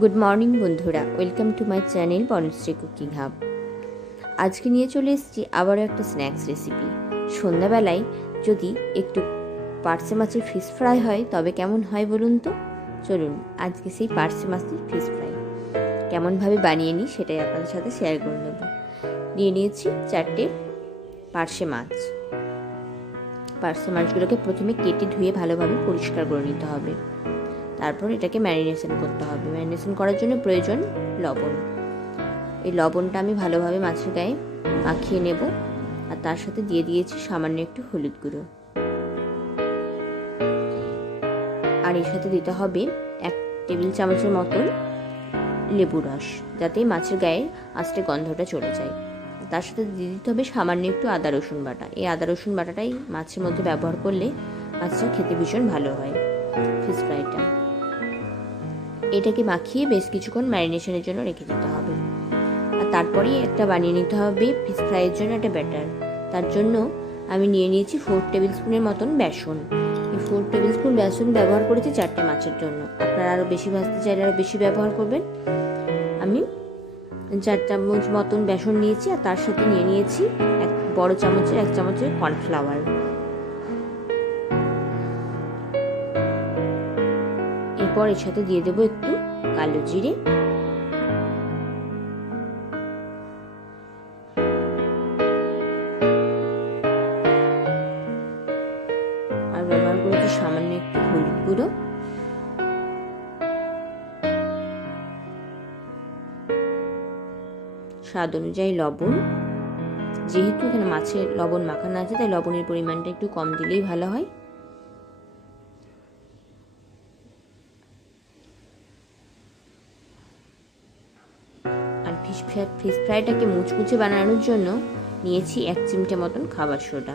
Good morning বন্ধুরা। Welcome to my channel Banashree cooking hub আজকে নিয়ে চলে এসেছি আবারও একটা স্ন্যাক্স রেসিপি সন্ধ্যাবেলায় যদি একটু পার্সে মাছের ফিশ ফ্রাই হয়, তবে কেমন হয় বলুন তো? চলুন, আজকে সেই পার্সে মাছের ফিশ ফ্রাই কেমনভাবে বানিয়ে নিই সেটাই আপনাদের সাথে শেয়ার করে নেব। নিয়ে নিয়েছি চারটে পার্সে মাছ। পার্সে মাছগুলোকে প্রথমে কেটে ধুয়ে ভালোভাবে পরিষ্কার করে নিতে হবে। তারপর এটাকে ম্যারিনেশন করতে হবে। ম্যারিনেশন করার জন্য প্রয়োজন লবণ। এই লবণটা আমি ভালোভাবে মাছের গায়ে মাখিয়ে নেব আর তার সাথে দিয়ে দিয়েছি সামান্য একটু হলুদ গুঁড়ো। আর এর সাথে দিতে হবে এক টেবিল চামচের মতন লেবু রস, যাতে মাছের গায়ে আস্তে গন্ধটা চলে যায়। তার সাথে দিয়ে দিতে হবে সামান্য একটু আদা রসুন বাটা। এই আদা রসুন বাটাটাই মাছের মধ্যে ব্যবহার করলে মাছটা খেতে ভীষণ ভালো হয়, ফিশ ফ্রাইটা। এটাকে মাখিয়ে বেশ কিছুক্ষণ ম্যারিনেশনের জন্য রেখে দিতে হবে। আর তারপরেই একটা বানিয়ে নিতে হবে ফিশ ফ্রাইয়ের জন্য একটা ব্যাটার। তার জন্য আমি নিয়ে নিয়েছি ফোর টেবিল স্পুনের মতন বেসন। এই ফোর টেবিল স্পুন বেসন ব্যবহার করেছি চারটে মাছের জন্য। আপনারা আরও বেশি ভাজতে চাইলে আরও বেশি ব্যবহার করবেন। আমি চার চামচ মতন বেসন নিয়েছি আর তার সাথে নিয়ে নিয়েছি এক বড় চামচের, এক চামচের কর্নফ্লাওয়ার। এরপর এর সাথে দিয়ে দেবো একটু কালো জিরে। আর ব্যবহার করেছি সামান্য একটু হলুদ গুঁড়ো। স্বাদ অনুযায়ী লবণ। যেহেতু এখানে মাছের লবণ মাখানো আছে, তাই লবণের পরিমাণটা একটু কম দিলেই ভালো হয়। ফিশ ফিশ ফ্রাইটাকে মুচকুচে বানানোর জন্য নিয়েছি এক চিমটে মতন খাবার সোডা।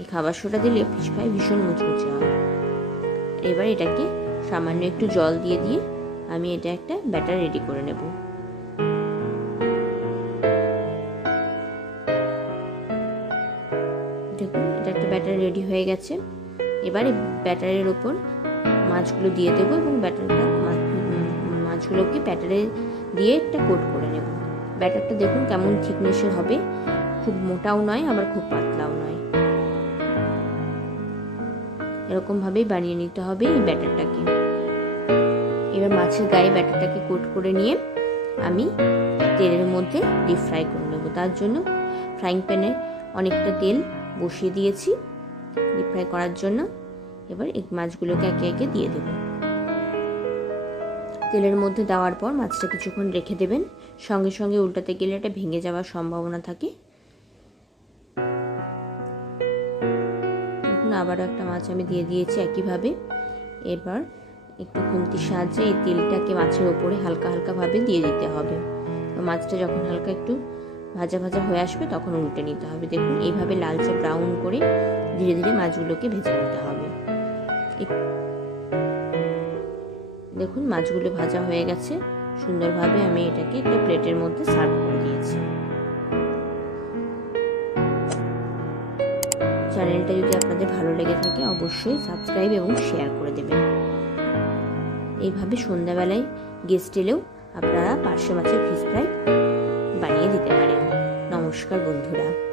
এই খাবার সোডা দিলে ফিশ ফ্রাই ভীষণ মুচকুচে হয়। এবার এটাকে সামান্য একটু জল দিয়ে দিয়ে আমি এটা একটা ব্যাটার রেডি করে নেব। দেখুন, এটা একটা ব্যাটার রেডি হয়ে গেছে। এবারে ব্যাটারের ওপর মাছগুলো দিয়ে দেবো এবং ব্যাটারটা মাছগুলোকে ব্যাটারে দিয়ে একটা কোট করে নেব। ব্যাটারটা দেখুন কেমন থিকনেসের হবে। খুব মোটাও নয়, আবার খুব পাতলাও নয়। এরকমভাবেই বানিয়ে নিতে হবে এই ব্যাটারটাকে। এবার মাছের গায়ে ব্যাটারটাকে কোট করে নিয়ে আমি তেলের মধ্যে ডিপ ফ্রাই করে নেব। তার জন্য ফ্রাইং প্যানে অনেকটা তেল বসিয়ে দিয়েছি। ডিপ ফ্রাই করার জন্য এবার এই মাছগুলোকে একে একে দিয়ে দেবো। তেলের মধ্যে দেওয়ার পর মাছটা কিছুক্ষণ রেখে দেবেন। সঙ্গে সঙ্গে উল্টাতে গেলে এটা ভেঙে যাওয়ার সম্ভাবনা থাকে। দেখুন, আবারও একটা মাছ আমি দিয়ে দিয়েছি একইভাবে। এবার একটু খুন্তির সাহায্যে এই তেলটাকে মাছের ওপরে হালকা হালকাভাবে দিয়ে দিতে হবে। মাছটা যখন হালকা একটু ভাজা ভাজা হয়ে আসবে, তখন উল্টে নিতে হবে। দেখুন, এইভাবে লালচে ব্রাউন করে ধীরে ধীরে মাছগুলোকে ভেজে নিতে হবে। দেখুন, মাছগুলো ভাজা হয়ে গেছে। সুন্দরভাবে আমি এটাকে একটা প্লেটের মধ্যে সার্ভ করে দিয়েছি। চ্যানেলটা যদি আপনাদের ভালো লেগে থাকে, অবশ্যই সাবস্ক্রাইব এবং শেয়ার করে দেবেন। এইভাবে সন্ধ্যাবেলায় গেস্ট এলেও আপনারা পার্শ্ব মাছের ফিস ফ্রাই বানিয়ে দিতে পারেন। নমস্কার বন্ধুরা।